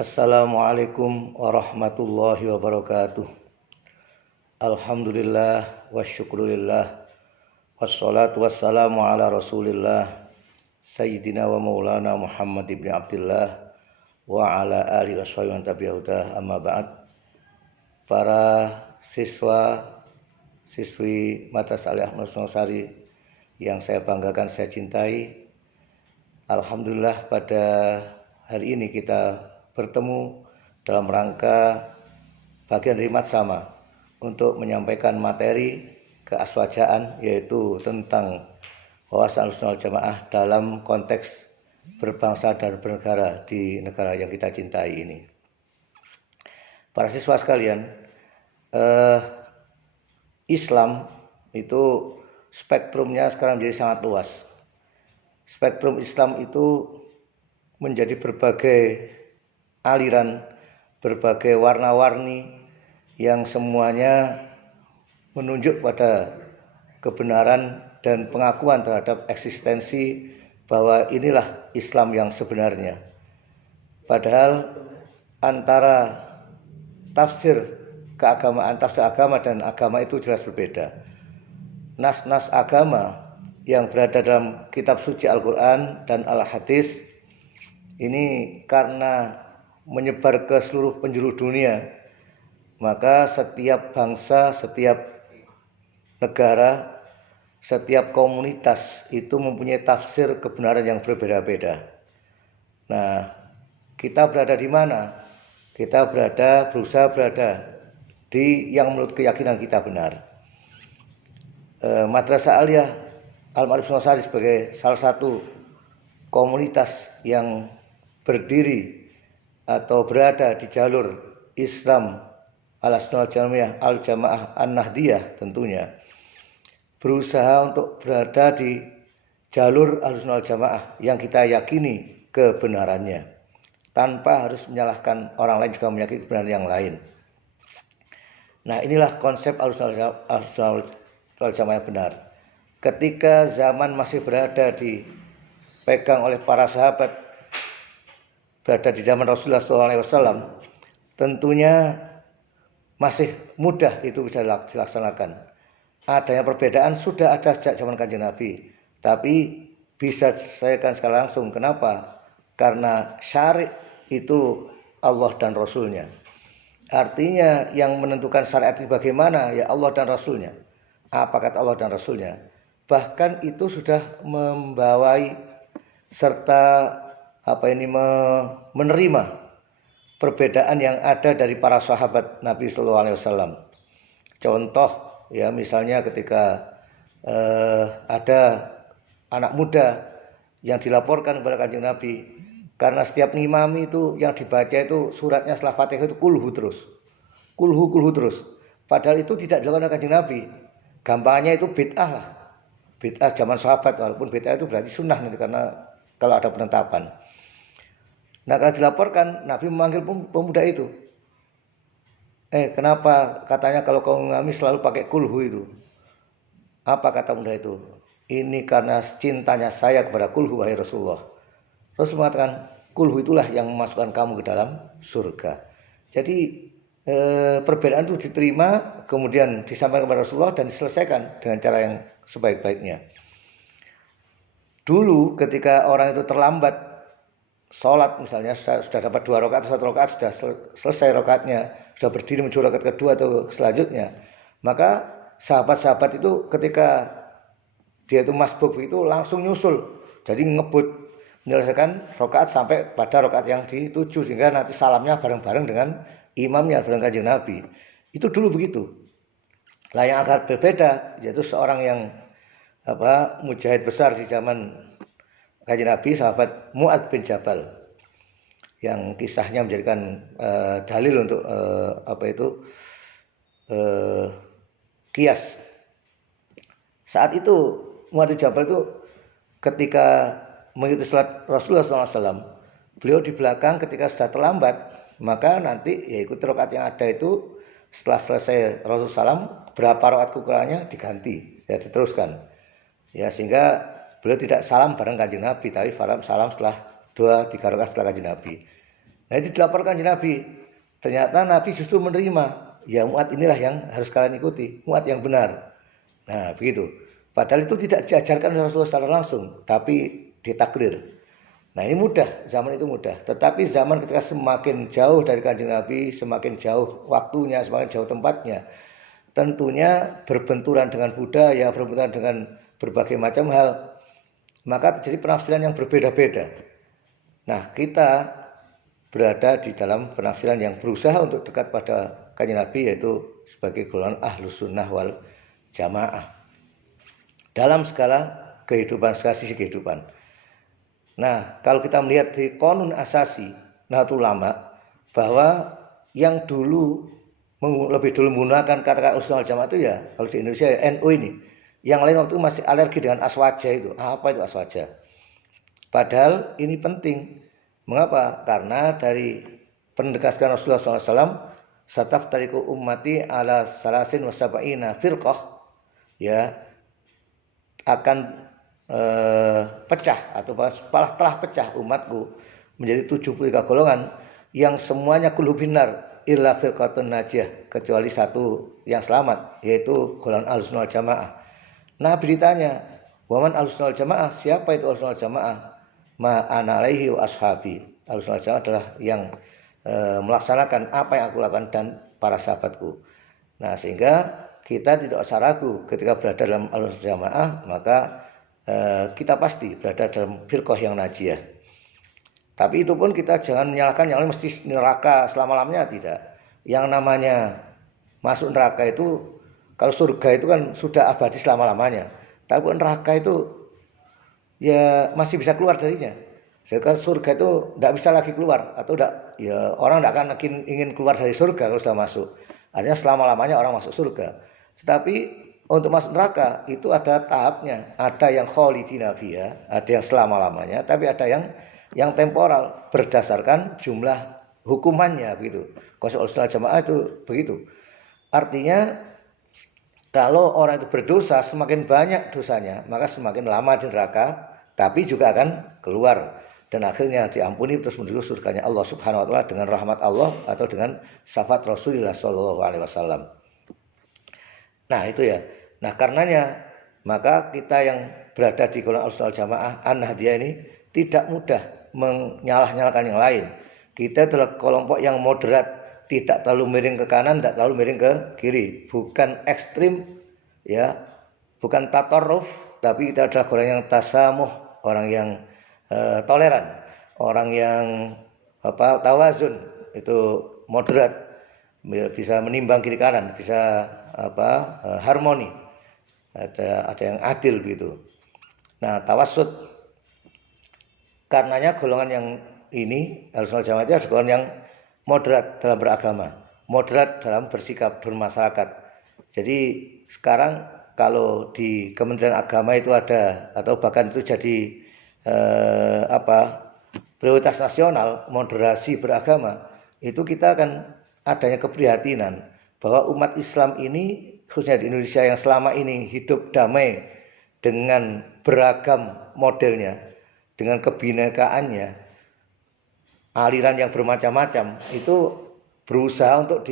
Assalamualaikum warahmatullahi wabarakatuh. Alhamdulillah wa syukurillah wassalatu wassalamu ala rasulillah Sayyidina wa maulana Muhammad ibn Abdullah wa ala alihi wa sahbihi tabi'udah amma ba'd. Para siswa siswi Madrasah Aliyah Ahmad Sari yang saya banggakan, saya cintai, alhamdulillah pada hari ini kita bertemu dalam rangka bagian dari Matsama untuk menyampaikan materi keaswajaan, yaitu tentang wawasan Ahlussunnah wal Jamaah dalam konteks berbangsa dan bernegara di negara yang kita cintai ini. Para siswa sekalian, Islam itu spektrumnya sekarang menjadi sangat luas. Spektrum Islam itu menjadi berbagai aliran, berbagai warna-warni yang semuanya menunjuk pada kebenaran dan pengakuan terhadap eksistensi bahwa inilah Islam yang sebenarnya. Padahal antara tafsir keagamaan, tafsir agama dan agama itu jelas berbeda. Nas-nas agama yang berada dalam kitab suci Al-Quran dan Al-Hadis ini karena menyebar ke seluruh penjuru dunia, maka setiap bangsa, setiap negara, setiap komunitas itu mempunyai tafsir kebenaran yang berbeda-beda. Nah, kita berada di mana? Kita berusaha berada di yang menurut keyakinan kita benar. Madrasah Aliyah Al-Ma'arif Sari sebagai salah satu komunitas yang berdiri atau berada di jalur Islam Ahlussunnah wal Jamaah An-Nahdiyah, tentunya berusaha untuk berada di jalur Ahlussunnah wal Jamaah yang kita yakini kebenarannya, tanpa harus menyalahkan orang lain juga meyakini kebenaran yang lain. Nah, inilah konsep Ahlussunnah wal Jamaah yang benar. Ketika zaman masih berada dipegang oleh para sahabat, berada di zaman Rasulullah SAW, tentunya masih mudah itu bisa dilaksanakan. Adanya perbedaan sudah ada sejak zaman Kanjeng Nabi, tapi bisa diselesaikan secara langsung. Kenapa? Karena syari' itu Allah dan Rasulnya. Artinya yang menentukan syariat itu bagaimana? Ya Allah dan Rasulnya. Apa kata Allah dan Rasulnya? Bahkan itu sudah membawai serta menerima perbedaan yang ada dari para sahabat Nabi Sallallahu Alaihi Wasallam. Contoh, ya misalnya ketika ada anak muda yang dilaporkan kepada Kanjeng Nabi, karena setiap ngimami itu yang dibaca itu suratnya setelah Fatihah itu kulhu terus. Padahal itu tidak dilakukan oleh Kanjeng Nabi. Gampangnya itu bid'ah lah. Bid'ah zaman sahabat, walaupun bid'ah itu berarti sunnah nanti karena kalau ada penetapan. Nah, kalau dilaporkan, Nabi memanggil pemuda itu. Kenapa katanya kalau kau ngimami selalu pakai kulhu itu? Apa kata pemuda itu? Ini karena cintanya saya kepada kulhu, wahai Rasulullah. Rasul mengatakan, kulhu itulah yang memasukkan kamu ke dalam surga. Jadi perbedaan itu diterima, kemudian disampaikan kepada Rasulullah dan diselesaikan dengan cara yang sebaik-baiknya. Dulu ketika orang itu terlambat sholat, misalnya sudah dapat 2 rakaat atau 1 rakaat, sudah selesai rakaatnya, sudah berdiri menuju rakaat kedua atau selanjutnya, maka sahabat-sahabat itu ketika dia itu masbuk itu langsung nyusul, jadi ngebut menyelesaikan rakaat sampai pada rakaat yang dituju, sehingga nanti salamnya bareng-bareng dengan imamnya, bareng Kanjeng Nabi. Itu dulu begitu. Lah yang agak berbeda yaitu seorang yang mujahid besar di zaman Kanjeng Nabi, sahabat Mu'adz bin Jabal, yang kisahnya menjadikan dalil untuk kias. Saat itu Mu'adz bin Jabal itu ketika mengikuti salat Rasulullah SAW, beliau di belakang. Ketika sudah terlambat, maka nanti ya ikuti rakaat yang ada itu. Setelah selesai Rasulullah SAW, berapa rakaat kekurangannya diganti, ya diteruskan, ya sehingga beliau tidak salam bareng Kanjeng Nabi, tapi salam setelah 2-3 rakaat setelah Kanjeng Nabi. Nah itu dilaporkan di Nabi. Ternyata Nabi justru menerima. Ya umat inilah yang harus kalian ikuti, umat yang benar. Nah begitu. Padahal itu tidak diajarkan oleh Rasulullah secara langsung, tapi ditakrir. Nah ini mudah, zaman itu mudah. Tetapi zaman ketika semakin jauh dari Kanjeng Nabi, semakin jauh waktunya, semakin jauh tempatnya, tentunya berbenturan dengan budaya, berbenturan dengan berbagai macam hal, maka terjadi penafsiran yang berbeda-beda. Nah kita berada di dalam penafsiran yang berusaha untuk dekat pada Kanjeng Nabi, yaitu sebagai golongan Ahlus Sunnah wal Jamaah dalam segala kehidupan, segala sisi kehidupan. Nah, kalau kita melihat di Qanun Asasi Nahdlatul Ulama, bahwa yang dulu lebih dulu menggunakan kata-kata Ahlus Sunnah wal Jamaah itu ya, kalau di Indonesia ya, NU ini. Yang lain waktu itu masih alergi dengan aswaja itu. Apa itu aswaja? Padahal ini penting. Mengapa? Karena dari penegasan Rasulullah SAW, sataftariqu ummati ala salasin wasaba'ina firqah, ya, akan pecah atau telah pecah umatku menjadi 73 golongan yang semuanya kullu binar illa firqatun najiyah, kecuali satu yang selamat, yaitu golongan Ahlus Sunnah wal Jamaah. Nah beritanya, waman Ahlus Sunnah wal Jamaah, siapa itu Ahlus Sunnah wal Jamaah? Ma ana alaihi wa ashabi. Ahlus Sunnah wal Jamaah adalah yang melaksanakan apa yang aku lakukan dan para sahabatku. Nah sehingga kita tidak usah ragu ketika berada dalam Ahlus Sunnah wal Jamaah, maka kita pasti berada dalam firqah yang najiyah. Tapi itu pun kita jangan menyalahkan yang lain mesti neraka selama-lamanya, tidak. Yang namanya masuk neraka itu, kalau surga itu kan sudah abadi selama-lamanya. Tapi neraka itu ya masih bisa keluar darinya. Jadi surga itu tidak bisa lagi keluar, atau tidak, ya orang tidak akan ingin keluar dari surga kalau sudah masuk. Artinya selama-lamanya orang masuk surga. Tetapi untuk masuk neraka itu ada tahapnya, ada yang khalidina fiha, ada yang selama-lamanya, tapi ada yang temporal berdasarkan jumlah hukumannya begitu. Kalau Ahlus Sunnah Jamaah itu begitu. Artinya kalau orang itu berdosa, semakin banyak dosanya, maka semakin lama di neraka, tapi juga akan keluar dan akhirnya diampuni terus menuju surganya Allah Subhanahu wa taala dengan rahmat Allah atau dengan syafaat Rasulullah sallallahu alaihi wasallam. Nah, itu ya. Nah, karenanya maka kita yang berada di golongan Ahlus Sunnah wal Jamaah An-Nahdliyah ini tidak mudah menyalah-nyalahkan yang lain. Kita adalah kelompok yang moderat, tidak terlalu miring ke kanan, tidak terlalu miring ke kiri, bukan ekstrim, ya, bukan tatarruf, tapi kita adalah golongan yang tasamuh, orang yang toleran, orang yang tawazun, itu moderat, bisa menimbang kiri kanan, bisa harmoni, ada yang adil begitu. Nah, tawassut, karenanya golongan yang ini Ahlus Sunnah Jamaah itu adalah golongan yang moderat dalam beragama, moderat dalam bersikap bermasyarakat. Jadi sekarang kalau di Kementerian Agama itu ada, atau bahkan itu jadi prioritas nasional, moderasi beragama, itu kita akan adanya keprihatinan bahwa umat Islam ini khususnya di Indonesia yang selama ini hidup damai dengan beragam modelnya, dengan kebinekaannya, aliran yang bermacam-macam, itu berusaha untuk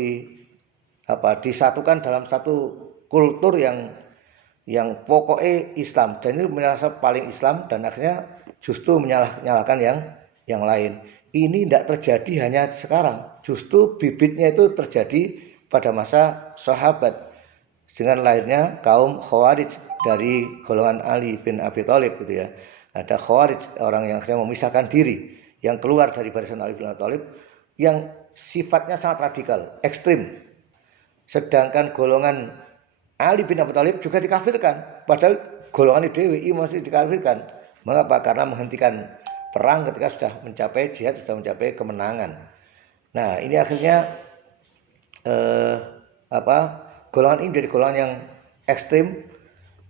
disatukan dalam satu kultur yang pokoknya Islam, dan ini merasa paling Islam dan akhirnya justru menyalahkan yang lain. Ini tidak terjadi hanya sekarang, justru bibitnya itu terjadi pada masa sahabat dengan lahirnya kaum Khawarij dari golongan Ali bin Abi Thalib gitu ya. Ada Khawarij, orang yang akhirnya memisahkan diri, yang keluar dari barisan Ali bin Abi Thalib, yang sifatnya sangat radikal, ekstrim. Sedangkan golongan Ali bin Abi Thalib juga dikafirkan, padahal golongan DWI masih dikafirkan. Mengapa? Karena menghentikan perang ketika sudah mencapai jihad, sudah mencapai kemenangan. Nah, ini akhirnya golongan ini menjadi golongan yang ekstrim,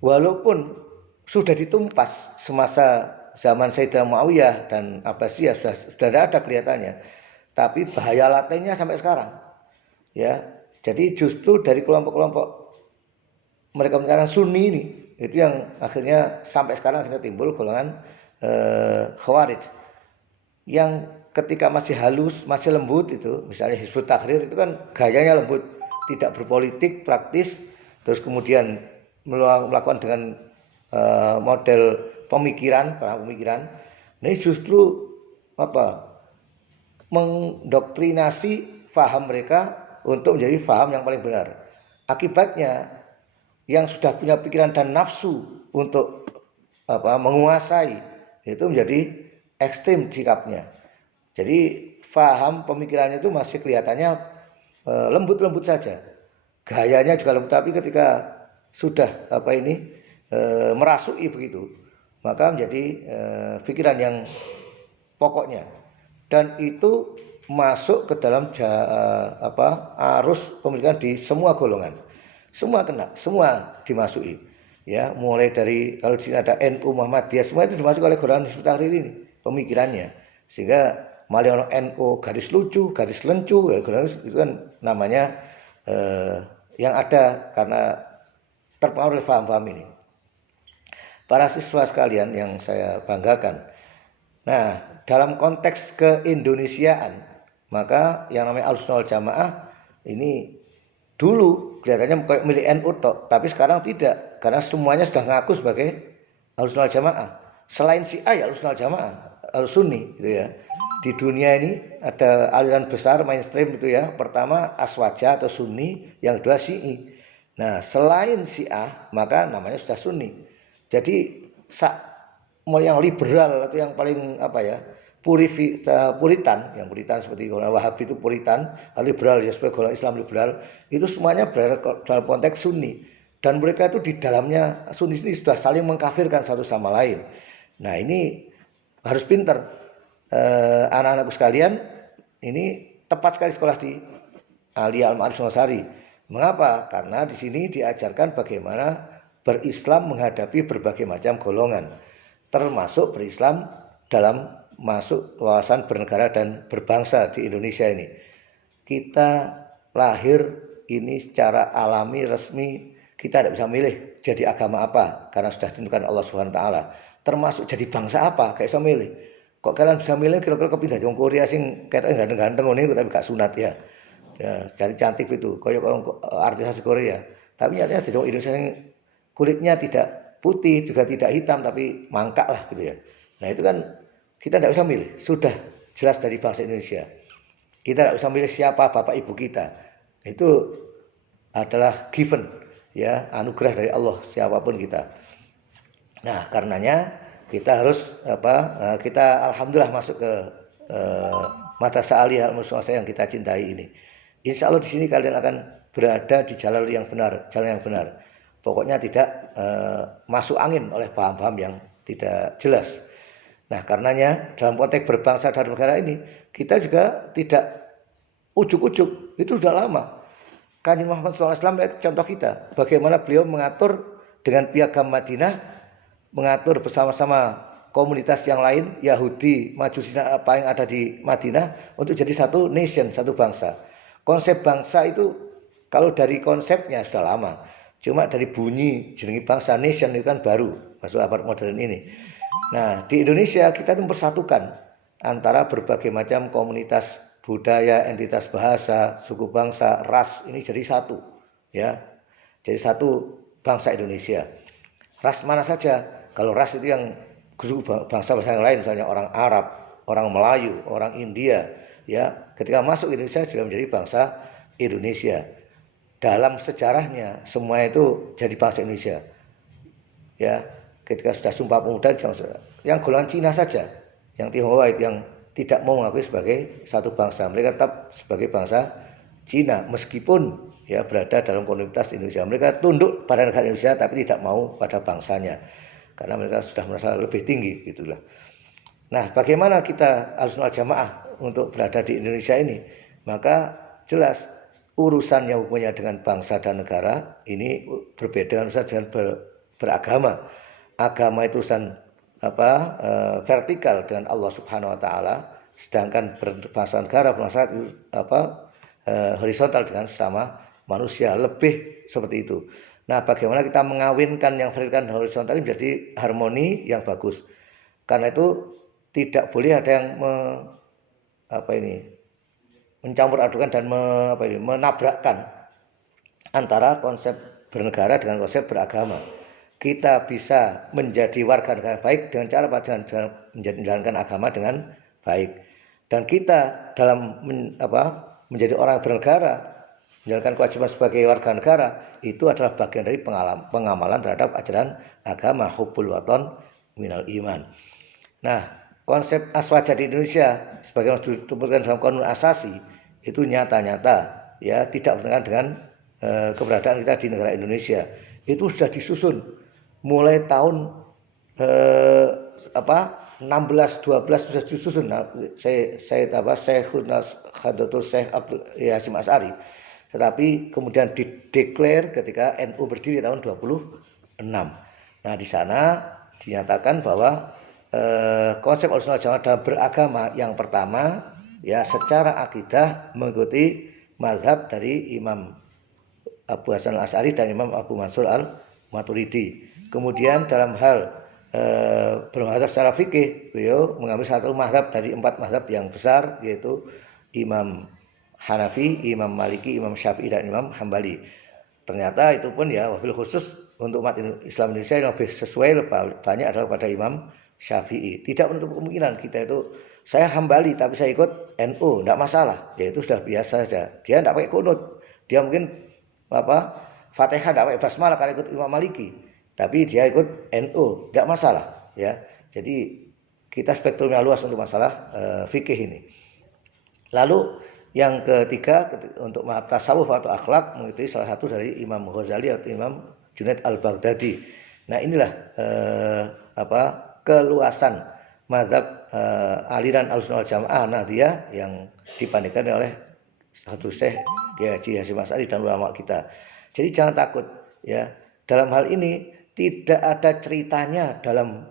walaupun sudah ditumpas semasa zaman Sayyidina Muawiyah dan Abbasiyah, sudah tidak ada kelihatannya, tapi bahaya latenya sampai sekarang, ya. Jadi justru dari kelompok-kelompok mereka sekarang Sunni ini, itu yang akhirnya sampai sekarang akhirnya timbul golongan Khawarij, yang ketika masih halus, masih lembut itu, misalnya Hizbut Tahrir itu kan gayanya lembut, tidak berpolitik, praktis, terus kemudian melakukan dengan model pemikiran, para pemikiran. Ini justru mendoktrinasi faham mereka untuk menjadi faham yang paling benar. Akibatnya yang sudah punya pikiran dan nafsu untuk menguasai itu menjadi ekstrim sikapnya. Jadi faham pemikirannya itu masih kelihatannya lembut-lembut saja. Gayanya juga lembut, tapi ketika sudah merasuki begitu, maka menjadi pikiran yang pokoknya, dan itu masuk ke dalam arus pemikiran di semua golongan, semua kena, semua dimasuki, ya, mulai dari kalau di sini ada NU Muhammadiyah, semua itu dimasuki oleh golongan Hizbut Tahrir ini pemikirannya, sehingga malah NU garis lucu, garis lencu, ya, itu kan namanya yang ada karena terpengaruh oleh paham-paham ini. Para siswa sekalian yang saya banggakan, nah dalam konteks keindonesiaan, maka yang namanya Ahlussunnah wal Jamaah ini dulu kelihatannya kayak milik NU tok, tapi sekarang tidak, karena semuanya sudah ngaku sebagai Ahlussunnah wal Jamaah. Selain Syiah ya Ahlussunnah wal Jamaah, Ahlussunni gitu ya. Di dunia ini ada aliran besar mainstream itu ya. Pertama Aswaja atau Sunni, yang kedua Syi'i. Nah, selain Syiah maka namanya sudah Sunni. Jadi yang liberal atau yang paling puritan, yang puritan seperti golongan Wahabi itu puritan, liberal ya sebagai golongan Islam liberal, itu semuanya berada dalam konteks Sunni, dan mereka itu di dalamnya Sunni ini sudah saling mengkafirkan satu sama lain. Nah, ini harus pinter anak-anakku sekalian, ini tepat sekali sekolah di Aliyah Al-Ma'arif Singosari. Mengapa? Karena di sini diajarkan bagaimana berislam menghadapi berbagai macam golongan, termasuk berislam dalam masuk wawasan bernegara dan berbangsa di Indonesia ini. Kita lahir ini secara alami, resmi, kita tidak bisa milih jadi agama apa, karena sudah ditentukan Allah Subhanahu wa taala. Termasuk jadi bangsa apa, gak bisa milih. Kok kalian bisa milih kira-kira kepindah wong Korea sing ketoknya ganteng-ganteng ngene tapi gak sunat ya. Ya, jadi cantik itu, koyo artis Korea. Tapi nyatanya di Indonesia yang kulitnya tidak putih, juga tidak hitam, tapi mangkak lah gitu ya. Nah, itu kan kita tidak usah milih, sudah jelas dari bangsa Indonesia. Kita tidak usah milih siapa bapak ibu kita. Itu adalah given, ya, anugerah dari Allah siapapun kita. Nah, karenanya kita harus kita alhamdulillah masuk ke Madrasah Aliyah Al-Ma'arif yang kita cintai ini. Insya Allah di sini kalian akan berada di jalan yang benar, Pokoknya tidak masuk angin oleh paham-paham yang tidak jelas. Nah, karenanya dalam konteks berbangsa dan negara ini, kita juga tidak ujuk-ujuk, itu sudah lama. Kanjeng Muhammad SAW contoh kita, bagaimana beliau mengatur dengan piagam Madinah, mengatur bersama-sama komunitas yang lain, Yahudi, Majusi, apa yang ada di Madinah, untuk jadi satu nation, satu bangsa. Konsep bangsa itu kalau dari konsepnya sudah lama, cuma dari bunyi jenengi bangsa nation itu kan baru masuk abad modern ini. Nah, di Indonesia kita mempersatukan antara berbagai macam komunitas budaya, entitas bahasa, suku bangsa, ras, ini jadi satu, ya, jadi satu bangsa Indonesia. Ras mana saja? Kalau ras itu yang bangsa-bangsa yang lain, misalnya orang Arab, orang Melayu, orang India, ya, ketika masuk Indonesia juga menjadi bangsa Indonesia. Dalam sejarahnya semua itu jadi bangsa Indonesia. Ya, ketika sudah Sumpah Pemuda, yang golongan Cina saja, yang Tionghoa itu yang tidak mau mengakui sebagai satu bangsa, mereka tetap sebagai bangsa Cina meskipun ya berada dalam komunitas Indonesia. Mereka tunduk pada negara Indonesia tapi tidak mau pada bangsanya, karena mereka sudah merasa lebih tinggi gitulah. Nah, bagaimana kita Ahlussunnah wal Jamaah untuk berada di Indonesia ini? Maka jelas urusan yang hubungannya dengan bangsa dan negara ini berbeda dengan urusan dengan beragama. Agama itu urusan vertikal dengan Allah Subhanahu wa taala, sedangkan berbangsa negara bermasyarakat itu horizontal dengan sesama manusia, lebih seperti itu. Nah, bagaimana kita mengawinkan yang vertikal dan horizontal ini menjadi harmoni yang bagus. Karena itu tidak boleh ada yang mencampur adukan dan menabrakkan antara konsep bernegara dengan konsep beragama. Kita bisa menjadi warga negara baik dengan cara menjalankan agama dengan baik. Dan kita dalam menjadi orang bernegara, menjalankan kewajiban sebagai warga negara, itu adalah bagian dari pengamalan terhadap ajaran agama, hubbul waton minal iman. Nah, konsep aswaja di Indonesia sebagaimana dituturkan dalam Qanun Asasi itu nyata-nyata ya tidak bertentangan dengan keberadaan kita di negara Indonesia. Itu sudah disusun mulai tahun 1612 sudah disusun. Syekhul Khadatul Syekh Abdul Hasyim Asy'ari. Tetapi kemudian dideklar ketika NU berdiri tahun 26. Nah, di sana dinyatakan bahwa konsep Ahlussunnah Jamaah dalam beragama yang pertama ya secara akidah mengikuti mazhab dari Imam Abu Hasan al-Asy'ari dan Imam Abu Mansur al-Maturidi. Kemudian dalam hal bermazhab secara fikih, beliau mengambil satu mazhab dari 4 mazhab yang besar, yaitu Imam Hanafi, Imam Maliki, Imam Syafi'i, dan Imam Hambali. Ternyata itu pun ya wabil khusus untuk umat Islam Indonesia yang lebih sesuai banyak adalah pada Imam Syafi'i. Tidak menutup kemungkinan kita itu, saya Hambali tapi saya ikut NU, tidak masalah. Ya itu sudah biasa saja. Dia tidak pakai kunut. Dia mungkin Fatihah tidak pakai basmalah karena ikut Imam Maliki. Tapi dia ikut NU, tidak masalah. Ya, jadi kita spektrumnya luas untuk masalah fikih ini. Lalu yang ketiga untuk tasawuf atau akhlak mengikuti salah satu dari Imam Ghazali atau Imam Junaid al-Baghdadi. Nah, inilah keluasan mazhab aliran Ahlussunnah wal Jamaah Nahdliyah yang dipandangkan oleh satu Syekh Kiai Haji Hasyim Asy'ari dan ulama kita. Jadi jangan takut ya. Dalam hal ini tidak ada ceritanya dalam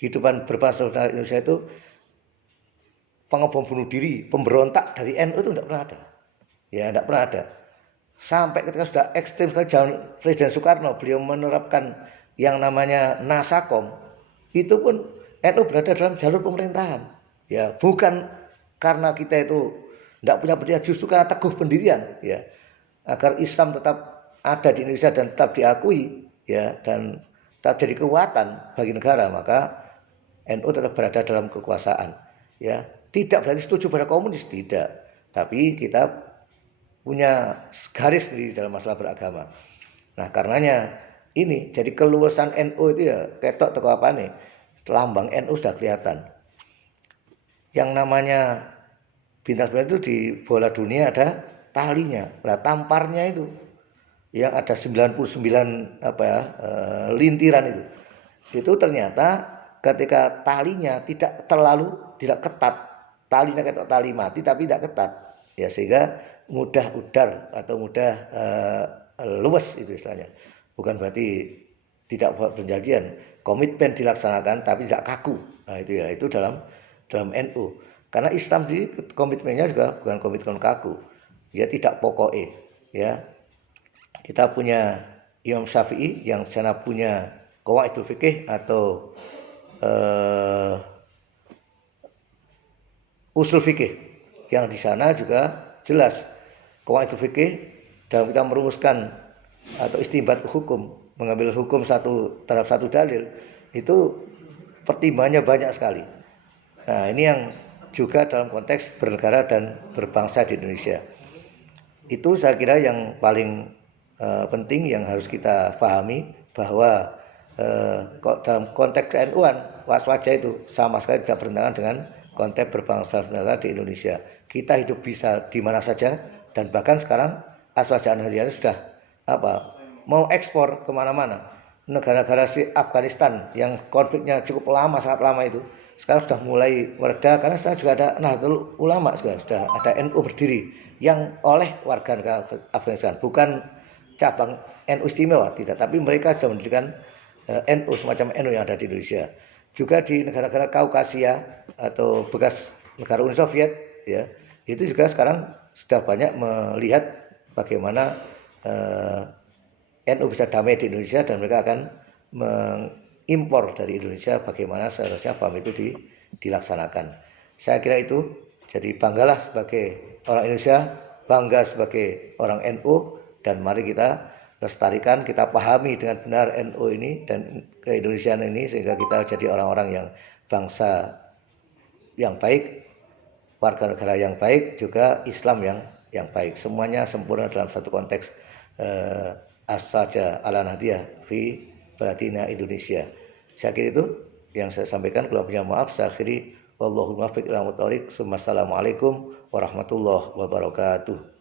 kehidupan berbangsa Indonesia itu pengebom bunuh diri, pemberontak dari NU itu tidak pernah ada. Ya, tidak pernah ada. Sampai ketika sudah ekstrim sekali zaman Presiden Soekarno, beliau menerapkan yang namanya Nasakom, itu pun NU berada dalam jalur pemerintahan. Ya, bukan karena kita itu tidak punya pendirian, justru karena teguh pendirian, ya, agar Islam tetap ada di Indonesia dan tetap diakui, ya, dan tetap jadi kekuatan bagi negara, maka NU tetap berada dalam kekuasaan. Ya, tidak berarti setuju pada komunis, tidak, tapi kita punya garis di dalam masalah beragama. Nah, karenanya ini jadi keluasan NU itu ya ketok teko apa nih, lambang NU sudah kelihatan. Yang namanya bintang-bintang itu di bola dunia ada talinya, nah tamparnya itu yang ada 99 lintiran itu ternyata ketika talinya tidak ketat, talinya kayak tali mati tapi tidak ketat, ya, sehingga mudah udar atau mudah luwes itu istilahnya. Bukan berarti tidak buat perjanjian, komitmen dilaksanakan tapi tidak kaku. Nah, itu ya, itu dalam NU. Karena Islam di komitmennya juga bukan komitmen kaku, ya, tidak pokoknya, ya. Kita punya Imam Syafi'i yang sana punya Qawaidul Fiqih atau usul fikih, yang di sana juga jelas Qawaidul Fiqih dalam kita merumuskan atau istinbat hukum, mengambil hukum terhadap satu dalil, itu pertimbangannya banyak sekali. Nah, ini yang juga dalam konteks bernegara dan berbangsa di Indonesia. Itu saya kira yang paling penting yang harus kita pahami, bahwa dalam konteks NU-an waswaja itu sama sekali tidak bertentangan dengan konteks berbangsa bernegara di Indonesia. Kita hidup bisa di mana saja, dan bahkan sekarang aswaja Nahdliyah sudah mau ekspor kemana-mana. Negara-negara Afghanistan yang konfliknya cukup lama, sangat lama itu, sekarang sudah mulai mereda karena sekarang juga ada Nahdlatul Ulama, sudah ada NU berdiri yang oleh warga negara Afghanistan, bukan cabang NU istimewa, tidak, tapi mereka sudah mendirikan NU, semacam NU yang ada di Indonesia. Juga di negara-negara Kaukasia atau bekas negara Uni Soviet, ya, itu juga sekarang sudah banyak melihat bagaimana NU bisa damai di Indonesia, dan mereka akan mengimpor dari Indonesia bagaimana seharusnya paham itu dilaksanakan. Saya kira itu Jadi banggalah sebagai orang Indonesia, bangga sebagai orang NU, dan mari kita lestarikan, kita pahami dengan benar NU ini dan keindonesiaan ini sehingga kita jadi orang-orang yang bangsa yang baik, warga negara yang baik, juga Islam yang baik. Semuanya sempurna dalam satu konteks as-saja ala nahdiyah fi baladina Indonesia. Saya kira itu yang saya sampaikan. Kalau punya maaf, saya akhiri. Wallahul muwaffiq ila aqwamit thoriq. Assalamualaikum warahmatullahi wabarakatuh.